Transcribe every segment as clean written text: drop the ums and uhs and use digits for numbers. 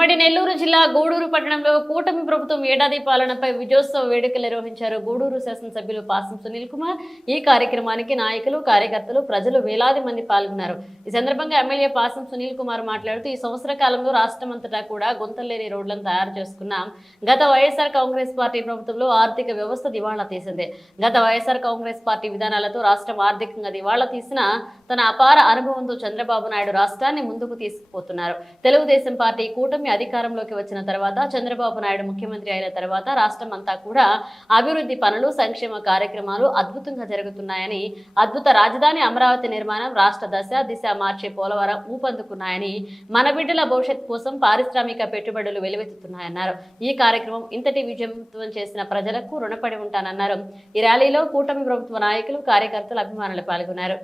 ఉమ్మడి నెల్లూరు జిల్లా గూడూరు పట్టణంలో కూటమి ప్రభుత్వం ఏడాది పాలనపై విజయోత్సవ వేడుకలు నిర్వహించారు. గూడూరు శాసనసభ్యులు పాసం సునీల్ కుమార్ ఈ కార్యక్రమానికి నాయకులు, కార్యకర్తలు, ప్రజలు వేలాది మంది పాల్గొన్నారు. ఈ సందర్భంగా ఎమ్మెల్యే పాసం సునీల్ కుమార్ మాట్లాడుతూ ఈ సంవత్సర కాలంలో రాష్ట్రమంతటా కూడా గుంతలేని రోడ్లను తయారు చేసుకున్నాం. గత వైఎస్ఆర్ కాంగ్రెస్ పార్టీ ప్రభుత్వంలో ఆర్థిక వ్యవస్థ దివాళా తీసింది. గత వైఎస్ఆర్ కాంగ్రెస్ పార్టీ విధానాలతో రాష్ట్రం ఆర్థికంగా దివాళా తీసిన తన అపార అనుభవంతో చంద్రబాబు నాయుడు రాష్ట్రాన్ని ముందుకు తీసుకుపోతున్నారు. తెలుగుదేశం పార్టీ కూటమి అధికారంలోకి వచ్చిన తర్వాత, చంద్రబాబు నాయుడు ముఖ్యమంత్రి అయిన తర్వాత రాష్ట్రం అంతా కూడా అభివృద్ధి పనులు, సంక్షేమ కార్యక్రమాలు అద్భుతంగా జరుగుతున్నాయని, అద్భుత రాజధాని అమరావతి నిర్మాణం, రాష్ట్ర దిశ మార్చే పోలవరం ఊపందుకున్నాయని, మన బిడ్డల భవిష్యత్ కోసం పారిశ్రామిక పెట్టుబడులు వెలువెత్తుతున్నాయన్నారు. ఈ కార్యక్రమం ఇంతటి విజయవంతం చేసిన ప్రజలకు రుణపడి ఉంటానన్నారు. ఈ ర్యాలీలో కూటమి ప్రభుత్వ నాయకులు, కార్యకర్తలు, అభిమానులు పాల్గొన్నారు.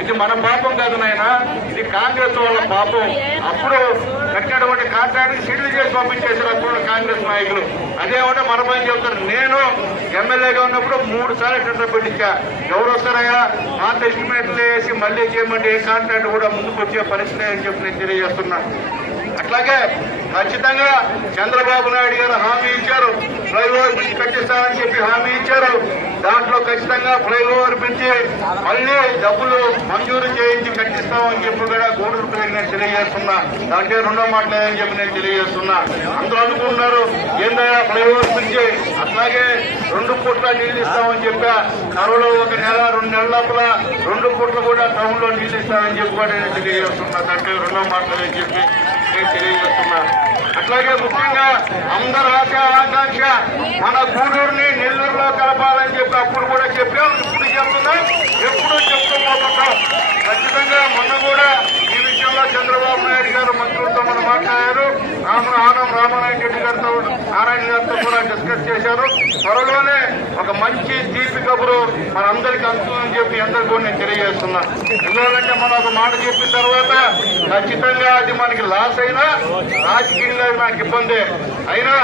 ఇది మన పాపం కాదు నాయన, ఇది కాంగ్రెస్ వాళ్ళ పాపం. అప్పుడు కట్టినటువంటి కాంట్రాక్ట్ సీట్లు చేసి పంపించేసారు అప్పుడు కాంగ్రెస్ నాయకులు. అదేమంటే మన పని చెప్తారు. నేను ఎమ్మెల్యేగా ఉన్నప్పుడు 3 సార్లు టెండర్ పెట్టించా. ఎవరు వస్తారయ్యా పాత ఎస్టిమేట్లు వేసి మళ్ళీ చేయమంటే ఏ కాంట్రాక్ట్ కూడా ముందుకు వచ్చే పరిస్థితి అని చెప్పి నేను తెలియజేస్తున్నా. అట్లాగే ఖచ్చితంగా చంద్రబాబు నాయుడు గారు హామీ ఇచ్చారు, ఫ్లైఓవర్ బ్రిడ్జ్ కట్టిస్తామని చెప్పి హామీ ఇచ్చారు. దాంట్లో ఖచ్చితంగా ఫ్లైఓవర్ బ్రిడ్జ్ మళ్ళీ డబ్బులు మంజూరు చేయించి కట్టిస్తామని చెప్పి కూడా గూడూరు ప్రజలకు నేను తెలియజేస్తున్నా. దాంట్లో రెండో మాట లేదని చెప్పి నేను తెలియజేస్తున్నా. అందరూ అనుకుంటున్నారు ఏందయ్యా ఫ్లైఓవర్ బ్రిడ్జ్, అట్లాగే 2 కోట్ల నీళ్లు ఇస్తామని చెప్పా. కరువులో 1 నెల 2 నెలల లోపల 2 కోట్లు కూడా టౌన్ లో నీళ్లు ఇస్తామని చెప్పి కూడా నేను తెలియజేస్తున్నా. దాంట్లో రెండో మాట లేదని చెప్పి నేను తెలియజేస్తున్నా. అట్లాగే ముఖ్యంగా అందరి ఆకాంక్ష మన గూడూరుని నెల్లూరులో కలపాలని చెప్పి అప్పుడు కూడా చెప్పాం, ఇప్పుడు చెప్తున్నాం, ఎప్పుడు చెప్తూ పోతున్నాం. ఖచ్చితంగా మొన్న కూడా ఈ విషయంలో చంద్రబాబు నాయుడు గారు మంత్రులతో మనం మాట్లాడారు. ఆనం రామానాయుడు రెడ్డి గారితో నారాయణ గారితో కూడా డిస్కస్ చేశారు. త్వరలోనే ఒక మంచి తీపి కబురు మనందరికీ అందుతుందని చెప్పి అందరికీ కూడా నేను తెలియజేస్తున్నా. ఎందుకంటే మనం ఒక మాట చెప్పిన తర్వాత ఖచ్చితంగా అది మనకి లాస్ అయినా రాజకీయంగా నాకు ఇబ్బంది అయినా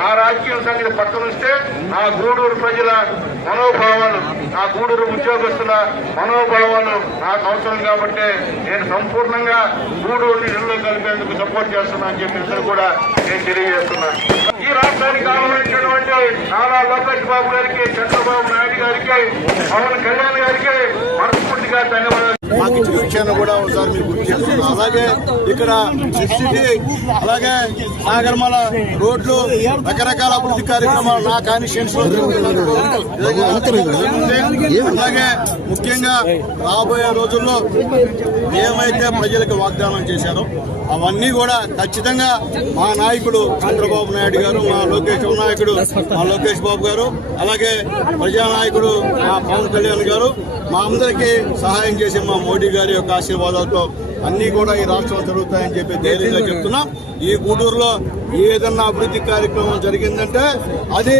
నా రాజకీయ సంగతి పక్కన ఉంటే నా గూడూరు ప్రజల మనోభావాలు, నా గూడూరు ఉద్యోగస్తుల మనోభావాలు నాకు అవసరం కాబట్టి నేను సంపూర్ణంగా గూడూరుని నిల్లు కలిపేందుకు సపోర్ట్ చేస్తున్నా అని చెప్పి అందరూ కూడా నేను తెలియజేస్తున్నాను. ఈ రాష్ట్రానికి కావాల్సినటువంటి నారా లోకేష్ బాబు గారికి, చంద్రబాబు నాయుడు గారికి, పవన్ కళ్యాణ్ గారికి మనస్ఫూర్తిగా ధన్యవాదాలు. మాకు ఇచ్చిన విషయాన్ని కూడా ఒకసారి మీరు గుర్తు చేస్తున్నాం. అలాగే ఇక్కడ సిటీ, అలాగే నాగర్మల రోడ్లు, రకరకాల అభివృద్ధి కార్యక్రమాలు నా కాన్స్టిట్యూన్సీ లో అలాగే ముఖ్యంగా రాబోయే రోజుల్లో ఏమైతే ప్రజలకు వాగ్దానం చేశారో అవన్నీ కూడా ఖచ్చితంగా మా నాయకుడు చంద్రబాబు నాయుడు గారు, మా లోకేష్ నాయకుడు మా లోకేష్ బాబు గారు, అలాగే ప్రజానాయకుడు మా పవన్ కళ్యాణ్ గారు, మా అందరికీ సహాయం చేసే మా మోడీ గారి యొక్క ఆశీర్వాదాలతో అన్ని కూడా ఈ రాష్ట్రంలో జరుగుతాయని చెప్పి ధైర్యంగా చెప్తున్నాం. ఈ గూడూరులో ఏదన్నా అభివృద్ధి కార్యక్రమం జరిగిందంటే అది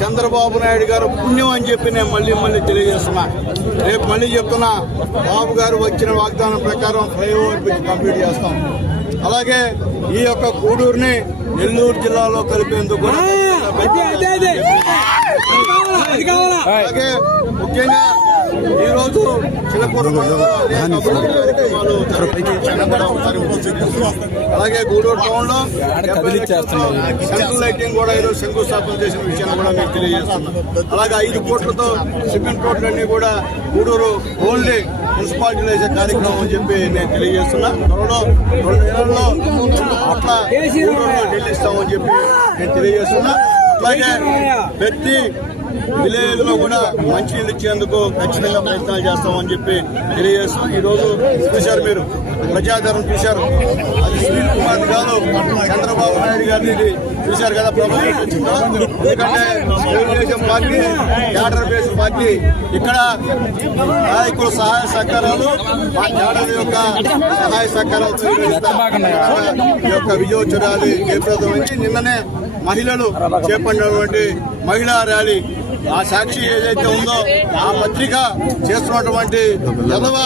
చంద్రబాబు నాయుడు గారు పుణ్యం అని చెప్పి నేను మళ్ళీ తెలియజేస్తున్నా. రేపు మళ్ళీ చెప్తున్నా, బాబు గారు వచ్చిన వాగ్దానం ప్రకారం ఫ్లైఓవర్ బ్రిడ్జ్ కంప్లీట్ చేస్తాం. అలాగే ఈ యొక్క గూడూరుని నెల్లూరు జిల్లాలో కలిపేందుకు కూడా అలాగే ముఖ్యంగా ఈ రోజు చిలకూరు అలాగే గూడూరు టౌన్ లో సెంట్రల్ లైటింగ్ కూడా ఈరోజు శంకుస్థాపన చేసిన విషయాన్ని కూడా మీకు తెలియజేస్తున్నాం. అలాగే 5 కోట్లతో సిమెంట్ రోడ్లన్నీ కూడా గూడూరు ఓన్లీ మున్సిపాలిటీలో వేసే కార్యక్రమం అని చెప్పి నేను తెలియజేస్తున్నా. త్వరలో 2 నెలల్లో 2 కోట్ల గూడూరులో చెల్లిస్తామని చెప్పి నేను తెలియజేస్తున్నా. అలాగే ప్రతి విలేజ్ లో కూడా మంచినీళ్ళు ఇచ్చేందుకు ఖచ్చితంగా ప్రయత్నాలు చేస్తామని చెప్పి తెలియజేస్తాం. ఈ రోజు చూశారు, మీరు ప్రజాదరణ చూశారు, అది సునీల్ కుమార్ గారు చంద్రబాబు నాయుడు గారిని చూశారు కదా ప్రభుత్వం వచ్చిందో. ఎందుకంటే Telugu Desam party cadre base party, ఇక్కడ నాయకుల సహాయ సహకారాలు మా క్యాడర్ యొక్క సహాయ సహకారాలతో ఈ యొక్క విజయోత్సవాలు జయప్రదమైంది. నిన్ననే మహిళలు చేపట్టినటువంటి మహిళా ర్యాలీ, ఆ సాక్షి ఏదైతే ఉందో ఆ పత్రిక చేస్తున్నటువంటి ఎదవ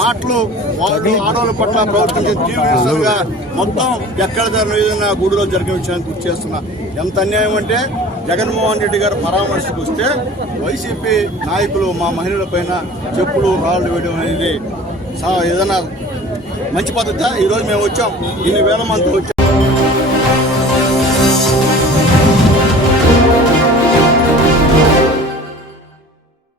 మాటలు వాళ్ళు ఆడవాళ్ళ పట్ల ప్రవర్తించే తీవ్రంగా మొత్తం ఎక్కడ జరిగిన గూడులో జరిగిన విషయాన్ని గుర్తు చేస్తున్నా. ఎంత అన్యాయం అంటే జగన్మోహన్ రెడ్డి గారు పరామర్శకు వస్తే వైసీపీ నాయకులు మా మహిళల పైన చెప్పులు రాళ్లు వేయడం అనేది ఏదైనా మంచి పద్ధతి. ఈరోజు మేము వచ్చాం, 2,000 మంది వచ్చాం.